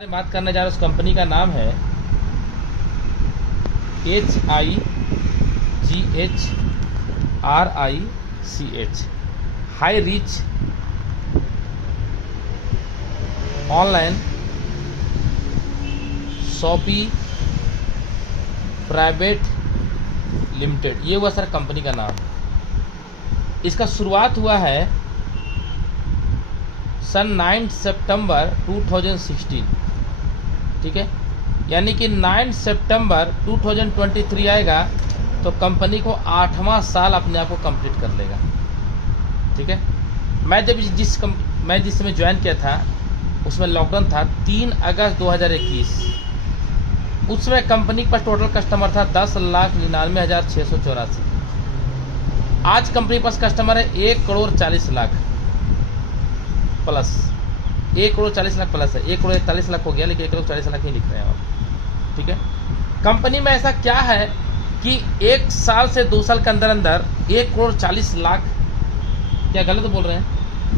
बात करने जा रहे उस कंपनी का नाम है HIGHRICH high rich online shoppe private limited, ये हुआ सर कंपनी का नाम। इसका शुरुआत हुआ है सन 9 सितंबर 2016, ठीक है, यानी कि 9 सितंबर 2023 आएगा तो कंपनी को 8वां साल अपने आप को कंप्लीट कर लेगा, ठीक है। मैं जब जिस समय ज्वाइन किया था उसमें लॉकडाउन था 3 अगस्त 2021। उस समय कंपनी के पास टोटल कस्टमर था 10,99,684। आज कंपनी के पास कस्टमर है 1,40,00,000 प्लस, 1,40,00,000 प्लस है, 1,41,00,000 हो गया, लेकिन 1,40,00,000 ही लिख रहे हैं आप, ठीक है। कंपनी में ऐसा क्या है कि 1 साल से 2 साल के अंदर अंदर 1,40,00,000, क्या गलत बोल रहे हैं?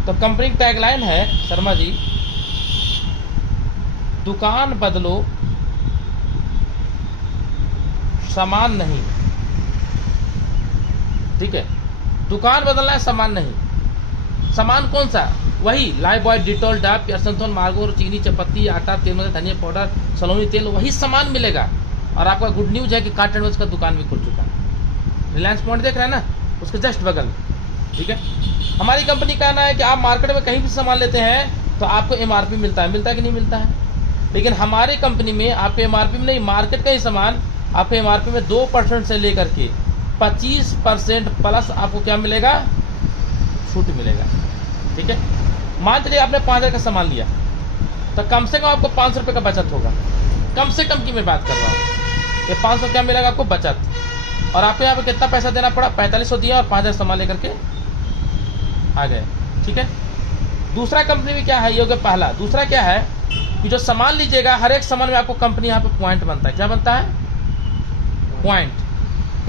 तो कंपनी की टैगलाइन है शर्मा जी, दुकान बदलो सामान नहीं, ठीक है। दुकान बदलना है, सामान नहीं। सामान कौन सा? वही लाइफबॉय, डिटॉल, डाब, केरसनथोन, मार्गो, चीनी, चपत्ती, आटा, तेल, धनिया पाउडर, सलोनी तेल, वही सामान मिलेगा। और आपका गुड न्यूज है कि कार्टन का दुकान भी खुल चुका है। रिलायंस पॉइंट देख रहे हैं ना, उसके जस्ट बगल में, ठीक है। हमारी कंपनी का कहना है कि आप मार्केट में कहीं भी सामान लेते हैं तो आपको MRP मिलता है कि नहीं मिलता है, लेकिन हमारी कंपनी में आपको MRP में नहीं, मार्केट का ही सामान आपको MRP में 2% से लेकर के 25% प्लस आपको क्या मिलेगा? छूट मिलेगा, ठीक है। मान चलिए आपने 5,000 का सामान लिया तो कम से कम आपको 500 रुपये का बचत होगा, कम से कम की मैं बात कर रहा हूँ। ये 500 क्या मिलेगा आपको बचत, और आपको यहाँ पे कितना पैसा देना पड़ा? 4500 दिया और 5,000 सामान लेकर के आ गए, ठीक है। दूसरा कंपनी में क्या है, ये हो गया पहला। दूसरा क्या है कि जो सामान लीजिएगा हर एक सामान में आपको कंपनी यहाँ पे पॉइंट बनता है। क्या बनता है? पॉइंट।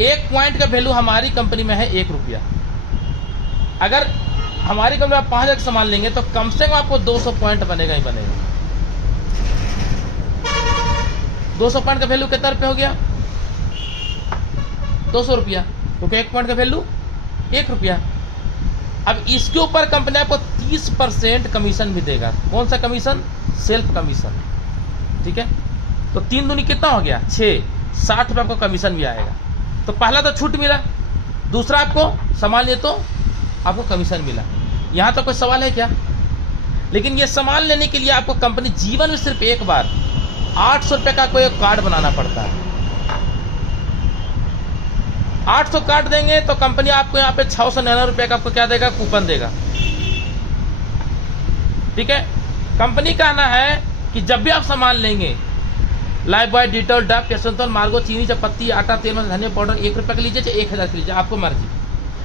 1 पॉइंट का वैल्यू हमारी कंपनी में है 1 रुपया। अगर हमारी कंपनी में आप 5,000 का सामान लेंगे तो कम से कम आपको 200 पॉइंट बनेगा ही बनेगा। 200 पॉइंट का वैल्यू कितना रुपया हो गया? 200 रुपया, क्योंकि 1 पॉइंट का वैल्यू 1 रुपया। अब इसके ऊपर कंपनी आपको 30% कमीशन भी देगा। कौन सा कमीशन? सेल्फ कमीशन, ठीक है। तो 3 दूनी कितना हो गया? 6, 60 रुपये आपको कमीशन भी आएगा। तो पहला तो छूट मिला, दूसरा आपको सामान लिए तो आपको कमीशन मिला। यहाँ तो कोई सवाल है क्या? लेकिन ये सामान लेने के लिए आपको कंपनी जीवन में सिर्फ एक बार 800 रुपये का कोई कार्ड बनाना पड़ता है। 800 कार्ड देंगे तो कंपनी आपको यहाँ पे 699 रुपये का आपको क्या देगा? कूपन देगा, ठीक है। कंपनी का कहना है कि जब भी आप सामान लेंगे, लाइफबॉय, डिटॉल, डब, केरसनथोन, मार्गो, चीनी, चपत्ती, आटा, तेल, धनिया पाउडर, 1 रुपये का लीजिए चाहे 1,000 का लीजिए, आपको मर्जी।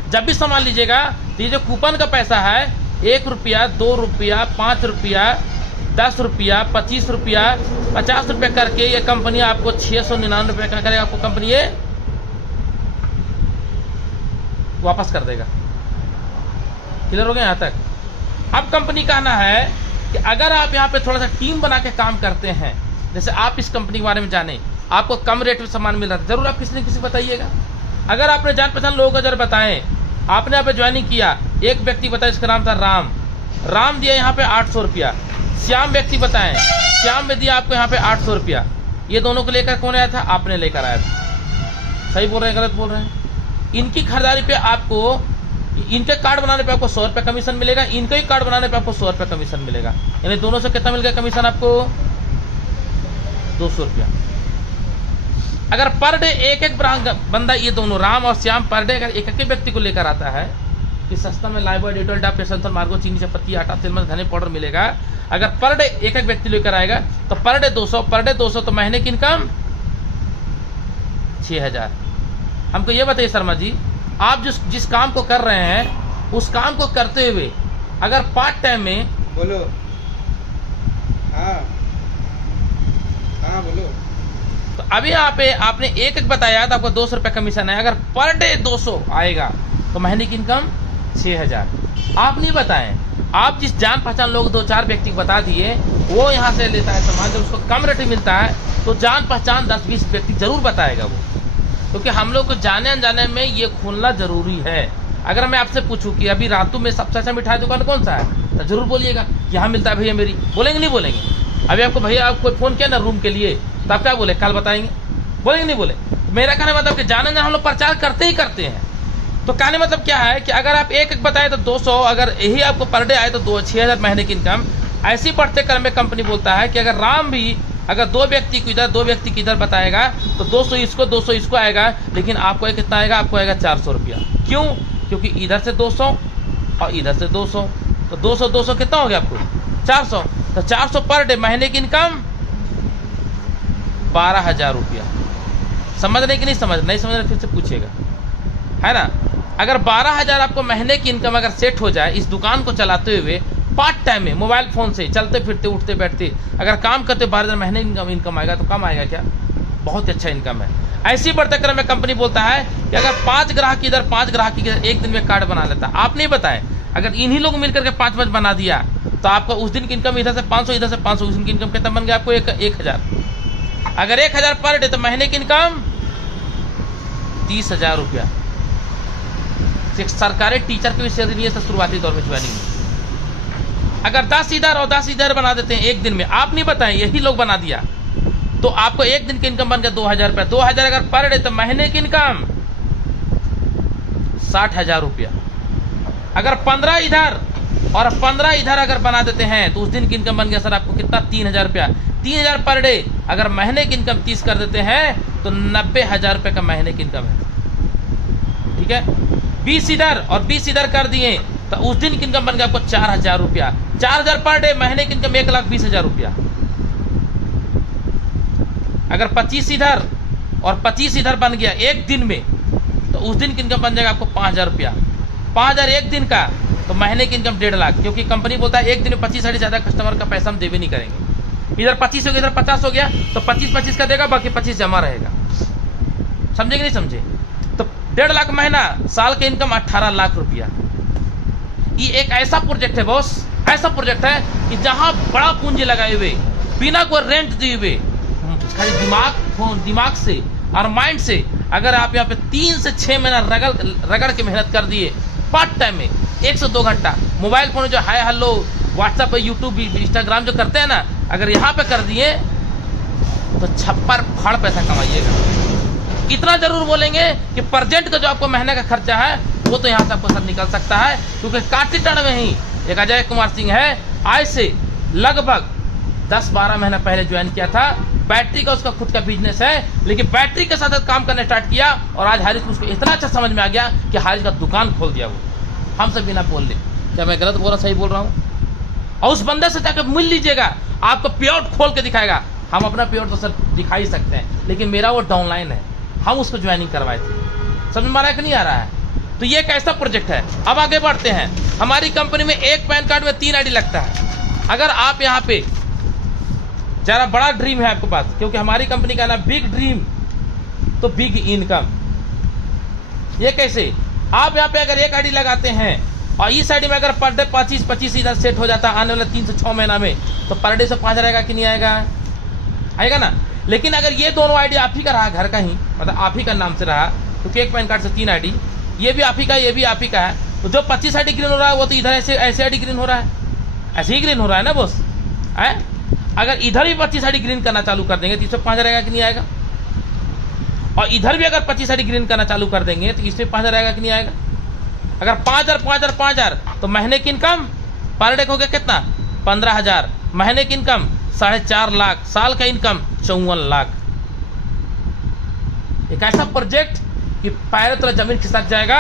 जब भी सामान लीजिएगा तो ये जो कूपन का पैसा है 1 रुपया, 2 रुपया, 5 रुपया, 10 रुपया, 25 रुपया, 50 रुपया करके ये कंपनी आपको 699 रुपये का करेगा, आपको कंपनी ये वापस कर देगा। क्लियर हो गया यहाँ तक? अब कंपनी का कहना है कि अगर आप यहाँ पे थोड़ा सा टीम बना के काम करते हैं, जैसे आप इस कंपनी के बारे में जाने, आपको कम रेट में सामान मिल रहा है, जरूर आप किसी न किसी बताइएगा। अगर आपने जान पहचान लोगों को जरूर बताएं, आपने यहाँ पे ज्वाइनिंग किया, एक व्यक्ति बताया जिसका नाम था राम दिया यहाँ पे 800 रुपया। श्याम व्यक्ति बताएं, श्याम में दिया आपको यहाँ पे 800 रुपया। ये दोनों को लेकर कौन आया था? आपने लेकर आया था। सही बोल रहे हैं गलत बोल रहे हैं? इनकी खरीदारी पे आपको, इनके कार्ड बनाने पे आपको 100 रुपये कमीशन मिलेगा, इनके ही कार्ड बनाने पे आपको 100 रुपये कमीशन मिलेगा, यानी दोनों से कितना मिल गया कमीशन आपको? 200 रुपया। अगर पर डे एक बंदा, ये दोनों राम और श्याम पर डे अगर एक व्यक्ति को लेकर आता है कि सस्ता में लाइफबॉय, डिटॉल, डब, केरसनथोन, मार्गो, चीनी, चपत्ती, आटा, तेल, धनिया पाउडर मिलेगा। अगर पर डे एक व्यक्ति लेकर आएगा तो पर डे 200, तो महीने की इनकम 6,000। हमको ये बताइए शर्मा जी, आप जिस काम को कर रहे हैं उस काम को करते हुए अगर पार्ट टाइम में बोलो, हाँ बोलो, तो अभी यहाँ पे आपने एक बताया तो आपको 200 रुपये कमीशन है। अगर पर डे 200 आएगा तो महीने की इनकम 6,000। आप नहीं बताएं आप जिस जान पहचान लोग 2-4 व्यक्ति को बता दिए, वो यहाँ से लेता है सामान, जब उसको कम रेट में मिलता है तो जान पहचान 10-20 व्यक्ति जरूर बताएगा वो, क्योंकि हम लोग को जाने अनजाने में ये खोलना जरूरी है। अगर मैं आपसे पूछूं कि अभी रातू में सबसे अच्छा मिठाई दुकान कौन सा है, तो जरूर बोलिएगा यहाँ मिलता है भैया मेरी, बोलेंगे नहीं बोलेंगे? अभी आपको भैया आपको फोन किया ना रूम के लिए, तो आप क्या बोले, कल बताएंगे, बोलेंगे नहीं बोले? मेरा कहने मतलब कि जाने हम लोग प्रचार करते ही करते हैं। तो कहने मतलब क्या है कि अगर आप एक बताए तो 200, अगर यही आपको पर डे आए तो 6,000 महीने की इनकम। ऐसी बढ़ते क्रम में कंपनी बोलता है कि अगर राम भी अगर 2 व्यक्ति को इधर 2 व्यक्ति की इधर बताएगा तो 200 इसको 200 इसको आएगा, लेकिन आपको कितना आएगा, आपको आएगा 400 रुपया। क्यों? क्योंकि इधर से 200 और इधर से 200, तो 200 कितना हो गया आपको, 400। तो 400 पर डे, महीने की इनकम 12,000 रुपया। समझ रहे कि नहीं समझ रहे फिर से पूछिएगा, है ना? अगर 12,000 आपको महीने की इनकम अगर सेट हो जाए इस दुकान को चलाते हुए, पार्ट टाइम में मोबाइल फोन से चलते फिरते उठते बैठते अगर काम करते 12,000 महीने इनकम आएगा, तो कम आएगा क्या? बहुत अच्छा इनकम है। ऐसी बढ़ते क्रम में कंपनी बोलता है कि अगर 5 ग्राहक इधर 5 ग्राहक इधर एक दिन में कार्ड बना लेता, आप नहीं बताएं, अगर इन्हीं लोग मिलकर के 5 बना दिया तो आपका उस दिन की इनकम इधर से 500 इधर से 500, उस दिन की इनकम कितना बन गया आपको, 1,000। अगर 1,000 पर डे तो महीने की इनकम 30,000 रुपया। एक सरकारी टीचर की भी सैलरी नहीं है शुरुआती दौर में ज्वाइनिंग में। अगर 10 इधर और 10 इधर बना देते हैं एक दिन में, आप नहीं बताएं, यही लोग बना दिया, तो आपको एक दिन की इनकम बन गया 2,000 रुपया। 2,000 अगर पर डे तो महीने की इनकम 60,000 रुपया। अगर 15 इधर और 15 इधर अगर बना देते हैं तो उस दिन की इनकम बन गया सर आपको कितना, 3,000 रुपया। 3,000 पर डे अगर महीने की इनकम 30 कर देते हैं तो 90,000 रुपये का महीने की इनकम है। ठीक है, 20 इधर और 20 इधर कर दिए तो उस दिन की इनकम बन गया आपको 4,000 रुपया। 4,000 पर डे, महीने की इनकम 1,20,000 रुपया। अगर 25 इधर और 25 इधर बन गया एक दिन में तो उस दिन की इनकम बन जाएगा आपको 5,000 रुपया। 5,000 एक दिन का, तो महीने की इनकम 1.5 लाख, क्योंकि कंपनी बोलता है एक दिन में 25 से ज़्यादा कस्टमर का पैसा हम देवे नहीं करेंगे। इधर 25 हो गया इधर 50 हो गया तो 25 का देगा, बाकी 25 जमा रहेगा। समझे कि नहीं समझे? तो 1.5 लाख महीना, साल की इनकम 18 लाख रुपया। ये एक ऐसा प्रोजेक्ट है बॉस, ऐसा प्रोजेक्ट है कि जहां बड़ा पूंजी लगाए हुए, बिना कोई रेंट दिए हुए, खाली दिमाग से और माइंड से अगर आप यहाँ पे 3 से 6 महीना रगड़ के मेहनत कर दिए, पार्ट टाइम में 1 से 2 घंटा मोबाइल फोन जो हाय हेलो व्हाट्सएप पे यूट्यूब इंस्टाग्राम जो करते हैं ना, अगर यहाँ पे कर दिए तो छप्पर फाड़ पैसा कमाइएगा। इतना जरूर बोलेंगे कि प्रेजेंट का जो आपको महीने का खर्चा है वो तो यहाँ से आपको सब निकल सकता है, क्योंकि काटीटाण में ही एक अजय कुमार सिंह है, आज से लगभग 10-12 महीना पहले ज्वाइन किया था। बैटरी का उसका खुद का बिजनेस है, लेकिन बैटरी के साथ काम करना स्टार्ट किया और आज हारिस को उसको इतना अच्छा समझ में आ गया कि हारिस का दुकान खोल दिया वो, हमसे बिना बोल ले। क्या मैं गलत बोल रहा, सही बोल रहा हूँ? और उस बंदे से जाकर मिल लीजिएगा, आपको प्योर खोल के दिखाएगा। हम अपना प्योर तो सर दिखा ही सकते हैं, लेकिन मेरा वो डाउनलाइन है, हम उसको ज्वाइनिंग करवाए थे। समझ में आ रहा है कि नहीं आ रहा है? तो ये एक ऐसा प्रोजेक्ट है। अब आगे बढ़ते हैं। हमारी कंपनी में एक पैन कार्ड में 3 आईडी लगता है। अगर आप यहाँ पे जरा बड़ा ड्रीम है आपके पास, क्योंकि हमारी कंपनी का नाम बिग ड्रीम तो बिग इनकम। ये कैसे? आप यहाँ पे अगर एक आईडी लगाते हैं और इस आईडी में अगर पर डे 25 इधर सेट हो जाता है आने वाले 3 से 6 महीना में, तो पर डे से 5 रहेगा कि नहीं आएगा? आएगा ना। लेकिन अगर ये दोनों आईडी आप ही का रहा, घर का ही, मतलब आप ही का नाम से रहा, क्योंकि एक पैन कार्ड से 3 आईडी, ये भी आप ही का, ये भी आप ही का है, तो जो 25 आईडी ग्रीन हो रहा है वो तो इधर ऐसे आईडी ग्रीन हो रहा है, ऐसे ही ग्रीन हो रहा है ना बॉस है। अगर इधर भी 25 आईडी ग्रीन करना चालू कर देंगे तो इसमें 5 रहेगा कि नहीं आएगा? और इधर भी अगर 25 आईडी ग्रीन करना चालू कर देंगे तो इसमें 5 रहेगा कि नहीं आएगा? अगर 5,000 तो महीने की इनकम पर डे हो गया कितना? 15,000। महीने की इनकम 4.5 लाख, साल का इनकम 54 लाख। एक ऐसा प्रोजेक्ट कि पैरों तले जमीन खिसक जाएगा।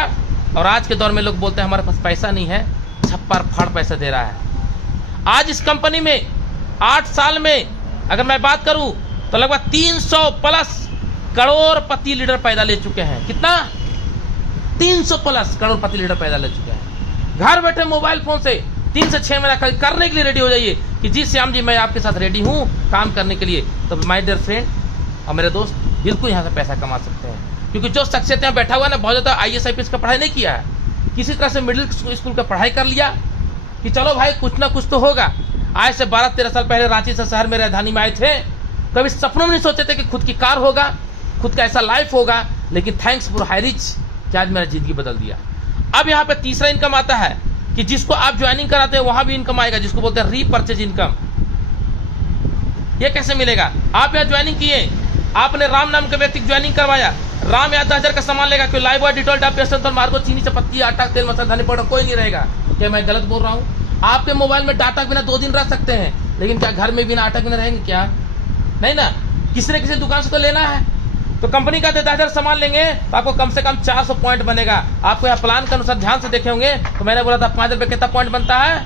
और आज के दौर में लोग बोलते हैं हमारे पास पैसा नहीं है, छप्पर फाड़ पैसा दे रहा है। आज इस कंपनी में 8 साल में अगर मैं बात करूं तो लगभग 300 प्लस करोड़पति लीडर पैदा ले चुके हैं। कितना? 300 प्लस करोड़पति लीडर पैदा ले चुके हैं। घर बैठे मोबाइल फोन से 3 से 6 महीना करने के लिए रेडी हो जाइए कि जी श्याम जी मैं आपके साथ रेडी हूं काम करने के लिए। तो माय डियर फ्रेंड और मेरे दोस्त, बिल्कुल यहाँ से पैसा कमा सकते हैं। क्योंकि जो शख्सियत यहाँ बैठा हुआ है ना, बहुत ज़्यादा IAS IPS का पढ़ाई नहीं किया है, किसी तरह से मिडिल स्कूल का पढ़ाई कर लिया कि चलो भाई कुछ ना कुछ तो होगा। आज से 12-13 साल पहले रांची से शहर में राजधानी में आए थे, कभी सपनों में नहीं सोचे थे कि खुद की कार होगा, खुद का ऐसा लाइफ होगा। लेकिन थैंक्स फॉर हाईरिच कि आज मेरा जिंदगी बदल दिया। अब यहाँ पे तीसरा इनकम आता है कि जिसको आप ज्वाइनिंग कराते हैं वहां भी इनकम आएगा, जिसको बोलते हैं रीपर्चेज इनकम। ये कैसे मिलेगा? आप यहाँ ज्वाइनिंग किए, आपने राम नाम के व्यक्ति ज्वाइनिंग करवाया, राम यहाँ 10,000 का सामान लेगा, कोई लाइव बॉय, डिटॉल, डाब, संतोल, मार्गो, चीनी, चपत्ती, आटा, तेल, मसाला, धनिया पाउडर कोई नहीं रहेगा। क्या मैं गलत बोल रहा हूँ? आपके मोबाइल में डाटा के बिना 2 दिन रह सकते हैं, लेकिन क्या घर में बिना आटा के बिना रहेंगे? क्या नहीं ना, किसी न किसी दुकान से तो लेना है। तो कंपनी का 10,000 सामान लेंगे तो आपको कम से कम 400 पॉइंट बनेगा। आपको यहाँ प्लान के अनुसार ध्यान से देखे होंगे तो मैंने बोला था 5 रुपए कितना पॉइंट बनता है?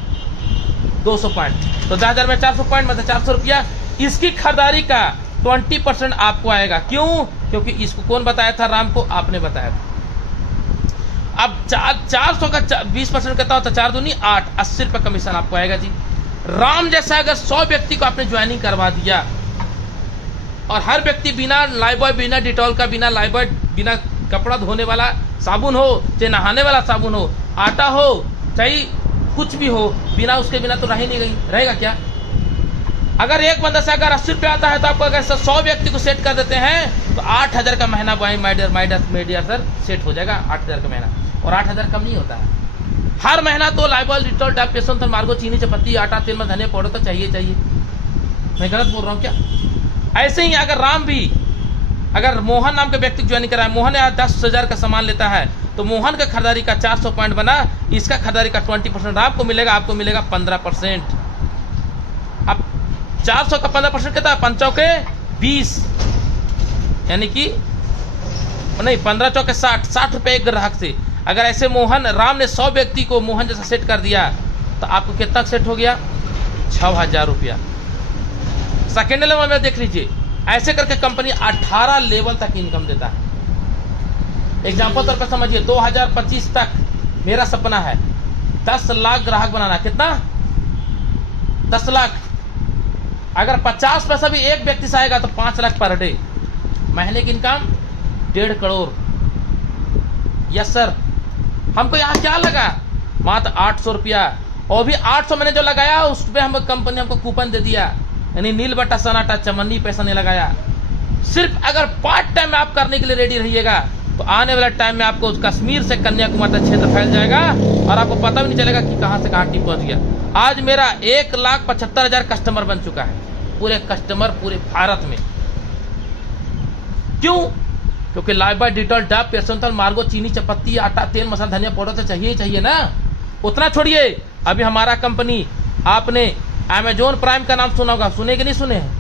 200 पॉइंट। तो 10,000 में 400 पॉइंट मतलब 400 रुपया। इसकी खरीदारी का 20% आपको आएगा। क्यों? क्योंकि इसको कौन बताया था? राम को आपने बताया था। अब 400 का 20% कितना होता है? 4 दूनी 8, 80 रुपये कमीशन आपको आएगा जी। राम जैसा अगर 100 व्यक्ति को आपने ज्वाइनिंग करवा दिया और हर व्यक्ति बिना लाइबॉय, बिना डिटॉल का, बिना लाइबॉय, बिना कपड़ा धोने वाला साबुन हो, चाहे नहाने वाला साबुन हो, आटा हो, चाहे कुछ भी हो, बिना उसके बिना तो रह ही नहीं गई, रहेगा क्या? अगर एक बंदा से अगर 80 रुपये आता है तो आपको अगर 100 व्यक्ति को सेट कर देते हैं तो 8,000 का महीना माइडियर सर सेट हो जाएगा। 8,000 का महीना, और 8,000 कम नहीं होता है। हर महीना तो लाइबॉल, डिटॉल, डाब, पेसन, मार्गो, चीनी, चपत्ती, आटा, तेल में धनिया पाउडर तो चाहिए। मैं गलत बोल रहा हूँ क्या? ऐसे ही अगर राम भी, अगर मोहन नाम के व्यक्ति ज्वाइन कराए, मोहन 10,000 का सामान लेता है तो मोहन का खरीदारी का 400 पॉइंट बना, इसका खरीदारी का 20% आपको मिलेगा, आपको मिलेगा 15%। अब 400 का 15% कितना? 5 के 20, यानी कि नहीं 15 चौके 60 रुपए एक ग्राहक से। अगर ऐसे मोहन, राम ने 100 व्यक्ति को मोहन जैसा सेट कर दिया तो आपको कितना सेट हो गया? 6,000 रुपया। सेकेंड लेवल में देख लीजिए, ऐसे करके कंपनी 18 लेवल तक इनकम देता है। एग्जाम्पल तौर पर समझिए, 2025 तक मेरा सपना है 10 लाख ग्राहक बनाना। कितना? 10 लाख। अगर 50 पैसा भी एक व्यक्ति से आएगा तो 5 लाख पर डे। महीने की इनकम 1.5 करोड़। Yes sir. हमको यहाँ क्या लगा? मात्र 800 रुपया, और भी 800 मैंने जो लगाया उस पर हम कंपनी हमको कूपन दे दिया, यानी नील बट्टा सन्नाटा, चमन्नी पैसा नहीं लगाया। सिर्फ अगर पार्ट टाइम में आप करने के लिए रेडी रहिएगा तो आने वाले टाइम में आपको कश्मीर से कन्याकुमारी तक क्षेत्र फैल जाएगा और आपको पता भी नहीं चलेगा कि कहां से कहां टीम पहुंच गया। आज मेरा 1,75,000 कस्टमर बन चुका है, पूरे कस्टमर पूरे भारत में। क्यों? क्योंकि लाइबॉय, डिटॉल, डाब, पेसन, मार्गो, चीनी, चपत्ती, आटा, तेल, मसाला, धनिया पाउडर तो चाहिए ही चाहिए ना। उतना छोड़िए, अभी हमारा कंपनी, आपने अमेजोन प्राइम का नाम सुना होगा, सुने कि नहीं सुने हैं?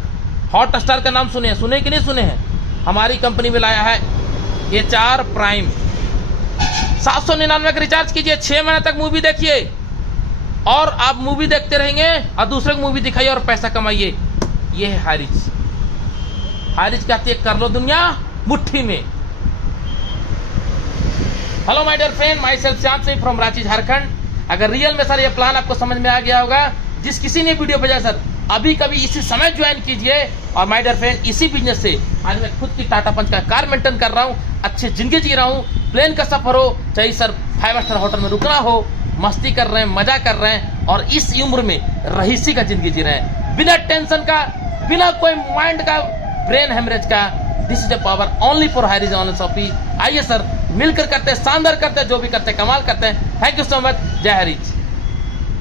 हॉट स्टार का नाम सुने कि नहीं सुने हैं? हमारी कंपनी में लाया है HR प्राइम। 799 का रिचार्ज कीजिए, 6 महीने तक मूवी देखिए और आप मूवी देखते रहेंगे और दूसरे को मूवी दिखाइए और पैसा कमाइए। ये है हारिज। हारिज कहती है कर लो दुनिया मुट्ठी में। Hello my dear friend, myself Shyam Singh from Ranchi, Jharkhand. अगर रियल में सर ये प्लान आपको समझ में आ गया होगा, जिस किसी ने वीडियो भेजा सर अभी कभी इसी समय ज्वाइन कीजिए। और माय डियर फ्रेंड, इसी बिजनेस से आज मैं खुद की टाटा पंच का कार मेंटेन कर रहा हूँ, अच्छी जिंदगी जी रहा हूँ। प्लेन का सफर हो, चाहे सर 5 स्टार होटल में रुकना हो, मस्ती कर रहे हैं, मजा कर रहे हैं और इस उम्र में रहीसी का जिंदगी जी रहे हैं, बिना टेंशन का, बिना कोई माइंड का, ब्रेन हेमरेज का। This is a power only for Hirise online shopping. आइए सर, मिलकर करते हैं, शानदार करते हैं, जो भी करते हैं कमाल करते हैं। Thank you so much. जय हरीज।